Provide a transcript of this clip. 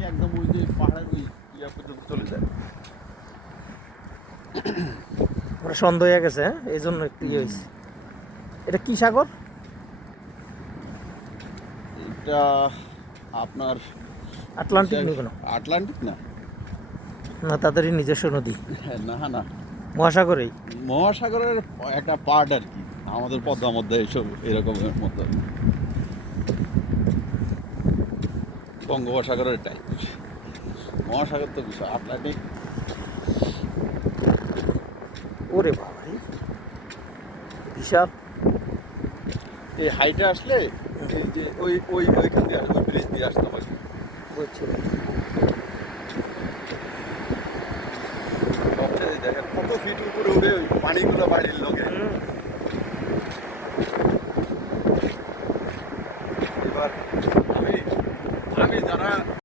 নিয়ে একদম ওই যে পাহাড়ের ওই ইয়া পর্যন্ত চলে যায়। মানে সন্দেহ হয়ে গেছে, হ্যাঁ, এই জন্য একটু ইয়ে হয়েছে। এটা কি সাগর? এটা আপনার আটলান্টিক নদী কেন? আটলান্টিক না, না, তাদেরই নিজস্ব নদী, না না, মহাসাগরেই। মহাসাগরের একটা পার্ট আর কি, আমাদের পদ্মার মধ্যে এইসব এরকমের মতো বঙ্গোপসাগরের টাইপ। মহাসাগর তো বিষয় আটলান্টিক। ওরে বাবা, বিশাল। এই হাইটে আসলে এই যে ওইখান দিয়ে আসবে, ব্রিজ দিয়ে আসতে হবে। বুঝছি।